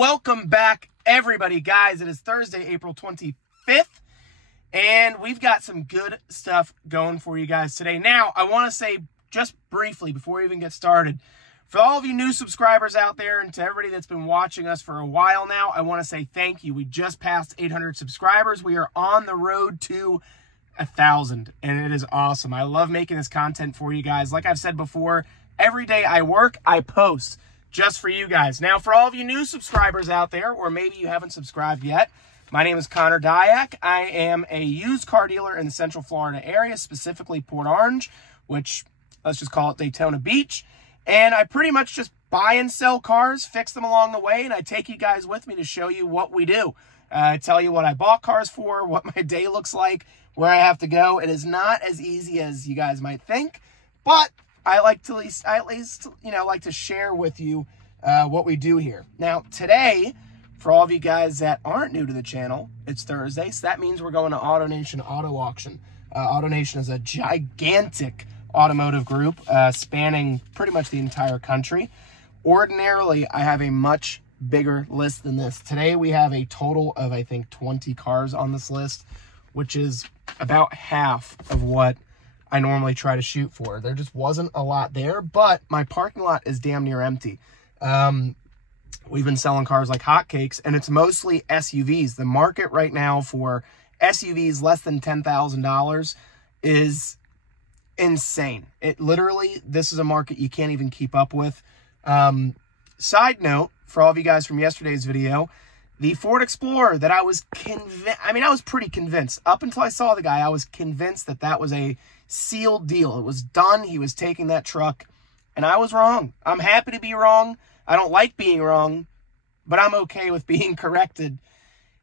Welcome back, everybody. Guys, it is Thursday, April 25th, and we've got some good stuff going for you guys today. Now, I want to say just briefly before we even get started, for all of you new subscribers out there and to everybody that's been watching us for a while now, I want to say thank you. We just passed 800 subscribers. We are on the road to 1,000, and it is awesome. I love making this content for you guys. Like I've said before, every day I work, I post just for you guys. Now, for all of you new subscribers out there, or maybe you haven't subscribed yet, my name is Connor Dyack. I am a used car dealer in the Central Florida area, specifically Port Orange, which let's just call it Daytona Beach. And I pretty much just buy and sell cars, fix them along the way, and I take you guys with me to show you what we do. I tell you what I bought cars for, what my day looks like, where I have to go. It is not as easy as you guys might think, but I like to at least like to share with you what we do here. Now, today, for all of you guys that aren't new to the channel, it's Thursday, so that means we're going to AutoNation Auto Auction. AutoNation is a gigantic automotive group spanning pretty much the entire country. Ordinarily, I have a much bigger list than this. Today, we have a total of, I think, 20 cars on this list, which is about half of what I normally try to shoot for. There just wasn't a lot there, but my parking lot is damn near empty. We've been selling cars like hotcakes, and it's mostly SUVs. The market right now for SUVs less than $10,000 is insane. It literally, this is a market you can't even keep up with. Side note, for all of you guys from yesterday's video, the Ford Explorer that I was convinced, I was pretty convinced. Up until I saw the guy, I was convinced that that was a sealed deal. It was done. He was taking that truck, and I was wrong. I'm happy to be wrong. I don't like being wrong, but I'm okay with being corrected.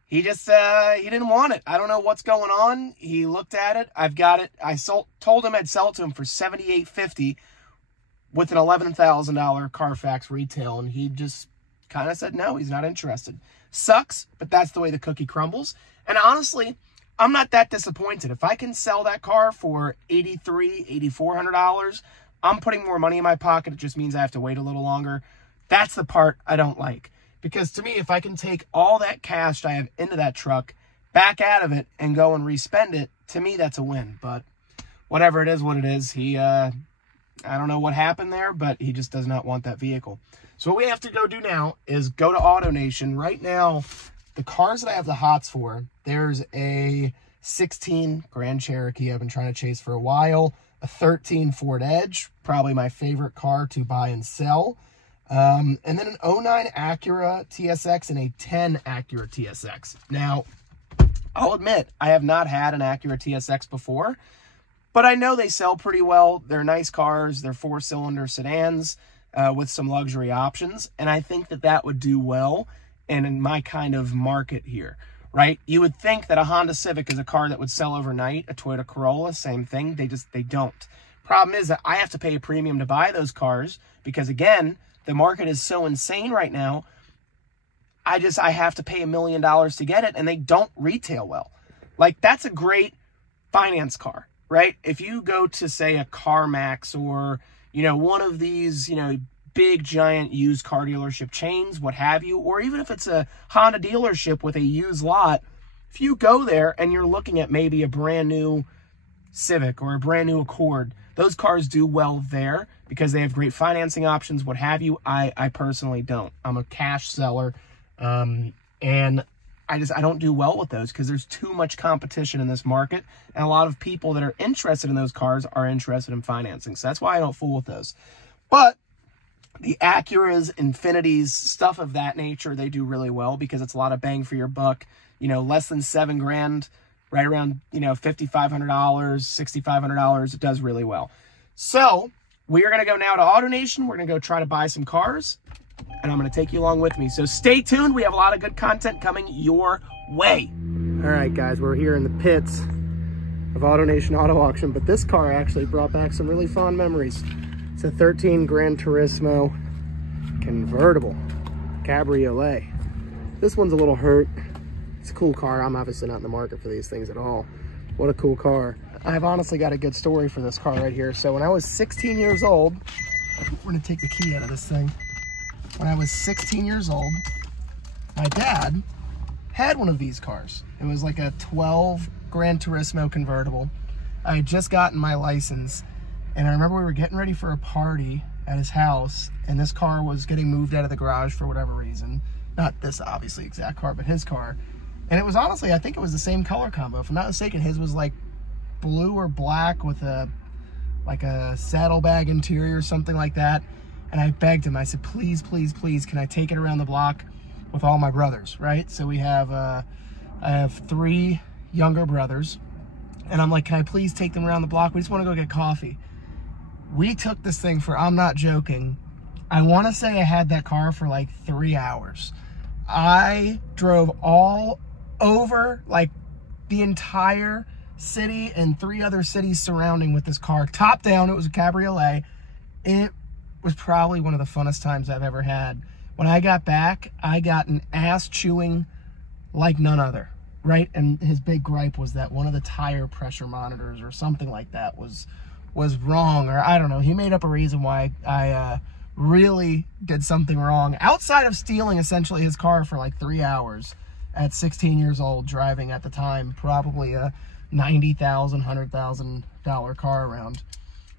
He just, he didn't want it. I don't know what's going on. He looked at it. I've got it. I told him I'd sell it to him for $7,850 with an $11,000 Carfax retail, and he just kind of said no, he's not interested. Sucks, but that's the way the cookie crumbles. And honestly, I'm not that disappointed. If I can sell that car for $8,300, $8,400, I'm putting more money in my pocket. It just means I have to wait a little longer. That's the part I don't like. Because to me, if I can take all that cash I have into that truck, back out of it, and go and respend it, to me, that's a win. But whatever it is, what it is, he, I don't know what happened there, but he just does not want that vehicle. So what we have to go do now is go to AutoNation. Right now, the cars that I have the hots for, there's a 16 Grand Cherokee I've been trying to chase for a while, a 13 Ford Edge, probably my favorite car to buy and sell, and then an 09 Acura TSX and a 10 Acura TSX. Now, I'll admit, I have not had an Acura TSX before, but I know they sell pretty well. They're nice cars. They're four-cylinder sedans with some luxury options, and I think that that would do well in my kind of market here, right? You would think that a Honda Civic is a car that would sell overnight. A Toyota Corolla, same thing. They don't. Problem is that I have to pay a premium to buy those cars because, again, the market is so insane right now. I have to pay $1 million to get it, and they don't retail well. Like, that's a great finance car, right? If you go to, say, a CarMax or, one of these, big giant used car dealership chains, what have you, or even if it's a Honda dealership with a used lot, if you go there and you're looking at maybe a brand new Civic or a brand new Accord, those cars do well there because they have great financing options, what have you. I personally don't. I'm a cash seller, and I don't do well with those because there's too much competition in this market, and a lot of people that are interested in those cars are interested in financing, so that's why I don't fool with those. But the Acuras, Infinities, stuff of that nature, they do really well because it's a lot of bang for your buck. Less than $7 grand, right around, $5,500, $6,500. It does really well. So we are going to go now to AutoNation. We're going to go try to buy some cars, and I'm going to take you along with me. So stay tuned. We have a lot of good content coming your way. All right, guys, we're here in the pits of AutoNation Auto Auction, but this car actually brought back some really fond memories. It's a 13 Granturismo convertible cabriolet. This one's a little hurt. It's a cool car. I'm obviously not in the market for these things at all. What a cool car. I've honestly got a good story for this car right here. So when I was 16 years old, we're gonna take the key out of this thing. When I was 16 years old, my dad had one of these cars. It was like a 12 Granturismo convertible. I had just gotten my license, and I remember we were getting ready for a party at his house, and this car was getting moved out of the garage for whatever reason. Not this obviously exact car, but his car. And it was honestly, I think it was the same color combo. If I'm not mistaken, his was like blue or black with like a saddlebag interior or something like that. And I begged him, I said, please, please, please, can I take it around the block with all my brothers, right? So we have, I have 3 younger brothers, and I'm like, can I please take them around the block? We just want to go get coffee. We took this thing for, I'm not joking, I want to say I had that car for like 3 hours. I drove all over like the entire city and 3 other cities surrounding with this car. Top down, it was a cabriolet. It was probably one of the funnest times I've ever had. When I got back, I got an ass chewing like none other, right? And his big gripe was that one of the tire pressure monitors or something like that was wrong, or I don't know. He made up a reason why I really did something wrong outside of stealing essentially his car for like 3 hours at 16 years old, driving at the time probably a $90,000, $100,000 car around.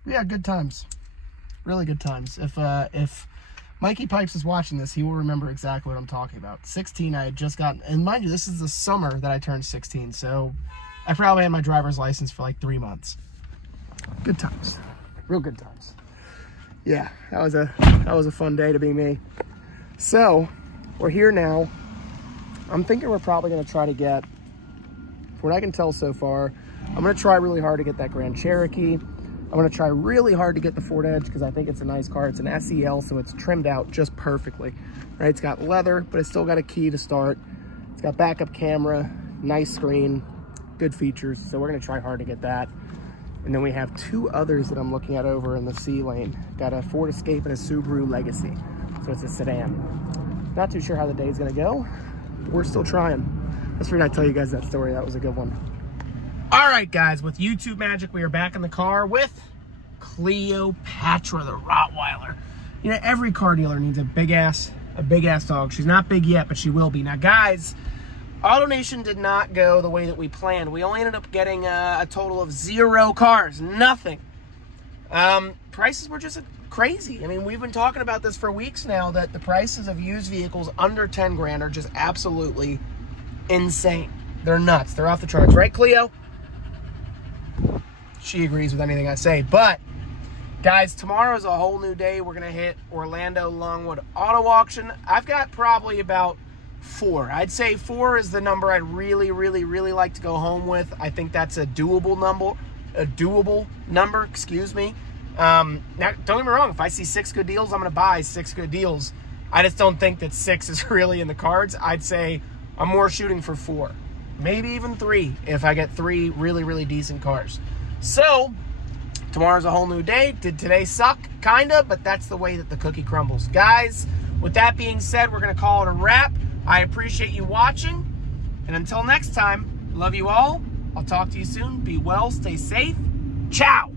Yeah, good times, really good times. If Mikey Pipes is watching this, he will remember exactly what I'm talking about. 16, I had just gotten, and mind you, this is the summer that I turned 16, so I probably had my driver's license for like 3 months. Good times, real good times. Yeah, that was a fun day to be me. So we're here now. I'm thinking we're probably going to try to get, from what I can tell so far, I'm going to try really hard to get that Grand Cherokee. I'm going to try really hard to get the Ford Edge because I think it's a nice car. It's an SEL, so it's trimmed out just perfectly, right? It's got leather, but it's still got a key to start. It's got backup camera, nice screen, good features. So we're going to try hard to get that. And then we have 2 others that I'm looking at over in the C lane. Got a Ford Escape and a Subaru Legacy. So it's a sedan. Not too sure how the day's going to go. We're still trying. Let's figure I'd tell you guys that story. That was a good one. All right, guys, with YouTube magic, we are back in the car with Cleopatra, the Rottweiler. You know, every car dealer needs a big ass dog. She's not big yet, but she will be. Now, guys, AutoNation did not go the way that we planned. We only ended up getting a total of 0 cars, nothing. Prices were just crazy. I mean, we've been talking about this for weeks now, that the prices of used vehicles under 10 grand are just absolutely insane. They're nuts. They're off the charts, right, Cleo? She agrees with anything I say. But, guys, tomorrow is a whole new day. We're going to hit Orlando Longwood Auto Auction. I've got probably about 4. I'd say 4 is the number I'd really, really, really like to go home with. I think that's a doable number, excuse me. Now, don't get me wrong. If I see 6 good deals, I'm going to buy 6 good deals. I just don't think that 6 is really in the cards. I'd say I'm more shooting for 4, maybe even 3 if I get 3 really, really decent cars. So, tomorrow's a whole new day. Did today suck? Kinda, but that's the way that the cookie crumbles. Guys, with that being said, we're going to call it a wrap. I appreciate you watching. And until next time, love you all. I'll talk to you soon. Be well, stay safe. Ciao.